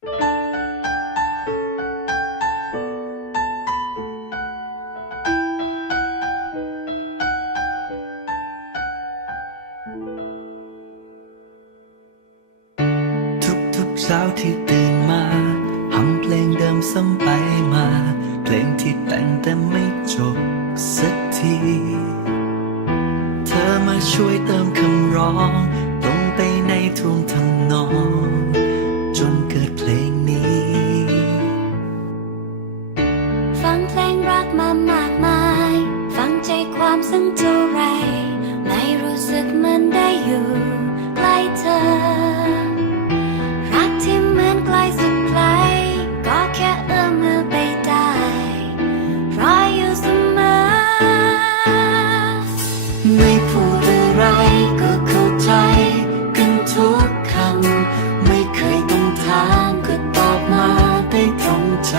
ทุกๆเช้าที่ตื่นมาฮัมเพลงเดิมซ้ำไปมา เพลงที่แต่งแต่ไม่จบสักที เธอมาช่วยเติมคำร้องลงไปในท่วงทำนอง เธอ รักที่เหมือนไกลสุดไกล ก็แค่เอื้อมมือไปได้ เพรออยู่เสมอ ไม่พูดอะไรก็เข้าใจกันทุกคำ ไม่เคยต้องถามก็ตอบมาได้ตรงใจ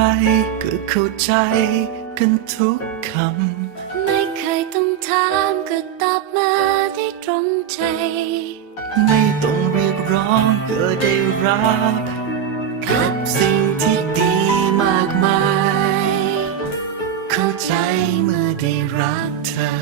ไรก็เข้าใจกันทุกคำ ไม่เคยต้องถามก็ตอบมาได้ตรงใจ ไม่ต้องเรียกร้องก็ได้รับกับสิ่งที่ดีมากมาย เข้าใจเมื่อได้รักเธอ